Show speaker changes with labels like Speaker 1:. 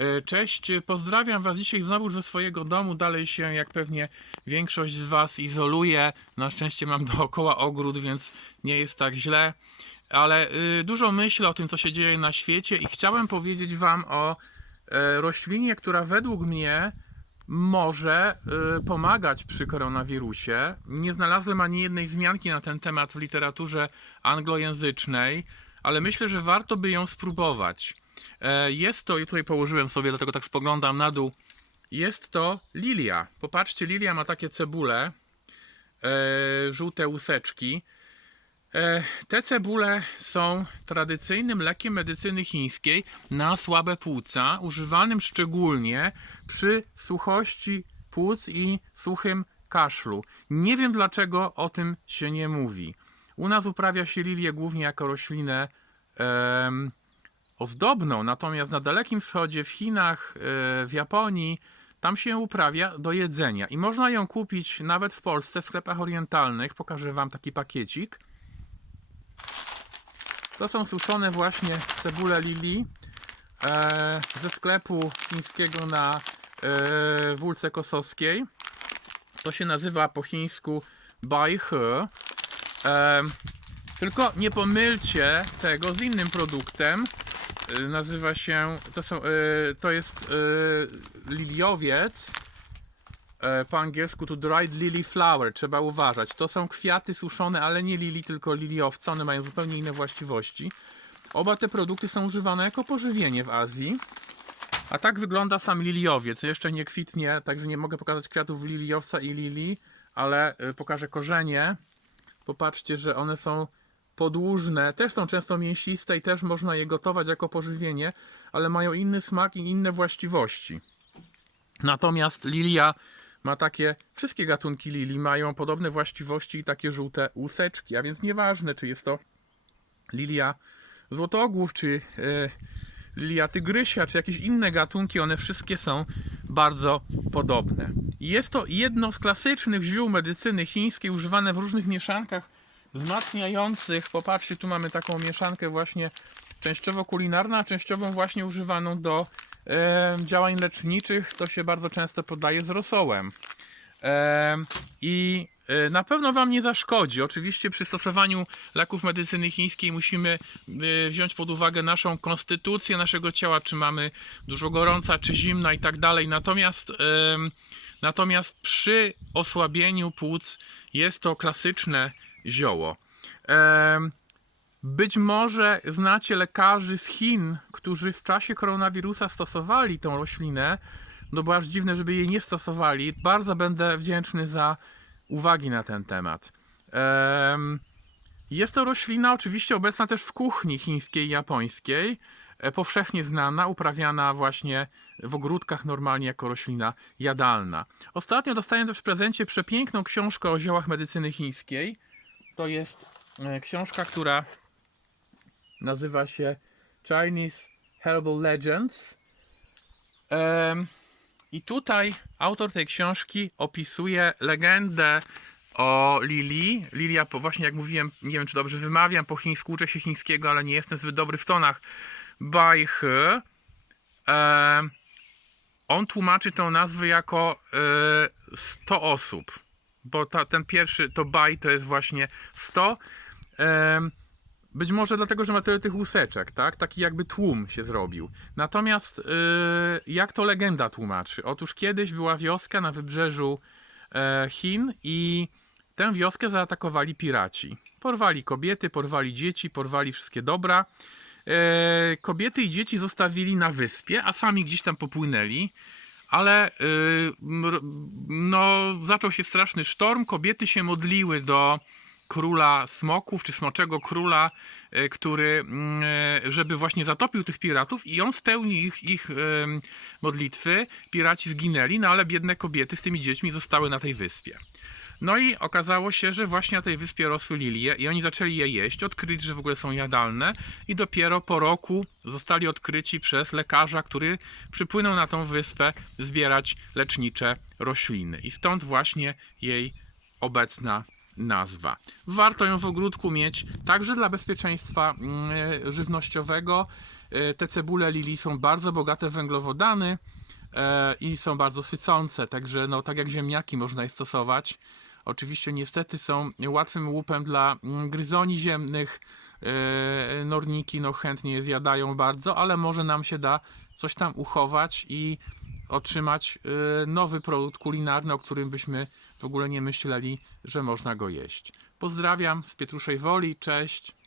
Speaker 1: E, Cześć, pozdrawiam Was dzisiaj znowu ze swojego domu. Dalej się, jak pewnie większość z Was, izoluje. Na szczęście mam dookoła ogród, więc nie jest tak źle. Ale y, dużo myślę o tym, co się dzieje na świecie, i chciałem powiedzieć Wam o e, roślinie, która według mnie może y, pomagać przy koronawirusie. Nie znalazłem ani jednej wzmianki na ten temat w literaturze anglojęzycznej, ale myślę, że warto by ją spróbować. E, Jest to, i tutaj położyłem sobie, dlatego tak spoglądam na dół. Jest to lilia. Popatrzcie, lilia ma takie cebule, e, żółte łuseczki. E, Te cebule są tradycyjnym lekiem medycyny chińskiej na słabe płuca, używanym szczególnie przy suchości płuc i suchym kaszlu. Nie wiem dlaczego o tym się nie mówi. U nas uprawia się lilię głównie jako roślinę ozdobną, natomiast na Dalekim Wschodzie, w Chinach, e, w Japonii, tam się uprawia do jedzenia i można ją kupić nawet w Polsce w sklepach orientalnych. Pokażę Wam taki pakiecik. To są suszone właśnie cebule lili e, ze sklepu chińskiego na e, Wólce Kosowskiej. To się nazywa po chińsku Bai He. E, tylko nie pomylcie tego z innym produktem. E, nazywa się, to, są, e, to jest e, liliowiec. Po angielsku to dried lily flower, trzeba uważać. To są kwiaty suszone, ale nie lili, tylko liliowce. One mają zupełnie inne właściwości. Oba te produkty są używane jako pożywienie w Azji. A tak wygląda sam liliowiec. Jeszcze nie kwitnie, także nie mogę pokazać kwiatów liliowca i lilii, ale y, pokażę korzenie. Popatrzcie, że one są podłużne, też są często mięsiste i też można je gotować jako pożywienie, ale mają inny smak i inne właściwości. Natomiast lilia ma takie, wszystkie gatunki lilii mają podobne właściwości i takie żółte łuseczki, a więc nieważne, czy jest to lilia złotogłów, czy e, lilia tygrysia, czy jakieś inne gatunki, one wszystkie są bardzo podobne. Jest to jedno z klasycznych ziół medycyny chińskiej, używane w różnych mieszankach wzmacniających. Popatrzcie, tu mamy taką mieszankę właśnie częściowo kulinarną, a częściowo właśnie używaną do e, działań leczniczych. To się bardzo często podaje z rosołem. Em, I e, na pewno Wam nie zaszkodzi. Oczywiście przy stosowaniu leków medycyny chińskiej musimy e, wziąć pod uwagę naszą konstytucję naszego ciała, czy mamy dużo gorąca, czy zimna i tak dalej. Natomiast, natomiast przy osłabieniu płuc jest to klasyczne zioło. Być może znacie lekarzy z Chin, którzy w czasie koronawirusa stosowali tą roślinę, no bo aż dziwne, żeby jej nie stosowali. Bardzo będę wdzięczny za uwagi na ten temat. Em, Jest to roślina oczywiście obecna też w kuchni chińskiej i japońskiej, e, powszechnie znana, uprawiana właśnie w ogródkach normalnie jako roślina jadalna. Ostatnio dostałem też w prezencie przepiękną książkę o ziołach medycyny chińskiej. To jest e, książka, która nazywa się Chinese Herbal Legends. I tutaj autor tej książki opisuje legendę o Lili. Lilia, właśnie jak mówiłem, nie wiem czy dobrze wymawiam, po chińsku uczę się chińskiego, ale nie jestem zbyt dobry w tonach. Bai He. On tłumaczy tą nazwę jako e, 100 osób, bo ta, ten pierwszy, to Bai to jest właśnie 100. Em, być może dlatego, że ma tyle tych łuseczek, tak? Taki jakby tłum się zrobił. Natomiast yy, jak to legenda tłumaczy? Otóż kiedyś była wioska na wybrzeżu e, Chin i tę wioskę zaatakowali piraci. Porwali kobiety, porwali dzieci, porwali wszystkie dobra. E, kobiety i dzieci zostawili na wyspie, a sami gdzieś tam popłynęli. Ale mr- no, zaczął się straszny sztorm. Kobiety się modliły do króla smoków, czy smoczego króla, e, który, e, żeby właśnie zatopił tych piratów i on spełnił ich, ich modlitwy. Piraci zginęli, no ale biedne kobiety z tymi dziećmi zostały na tej wyspie. No i okazało się, że właśnie na tej wyspie rosły lilie i oni zaczęli je jeść, odkryć, że w ogóle są jadalne i dopiero po roku zostali odkryci przez lekarza, który przypłynął na tą wyspę zbierać lecznicze rośliny. I stąd właśnie jej obecna nazwa. Warto ją w ogródku mieć także dla bezpieczeństwa mm, żywnościowego. E, Te cebule lili są bardzo bogate w węglowodany e, i są bardzo sycące, także no, tak jak ziemniaki można je stosować. Oczywiście niestety są łatwym łupem dla mm, gryzoni ziemnych. E, Norniki no, chętnie je zjadają bardzo, ale może nam się da coś tam uchować i otrzymać e, nowy produkt kulinarny, o którym byśmy w ogóle nie myśleli, że można go jeść. Pozdrawiam z Pietruszej Woli, cześć.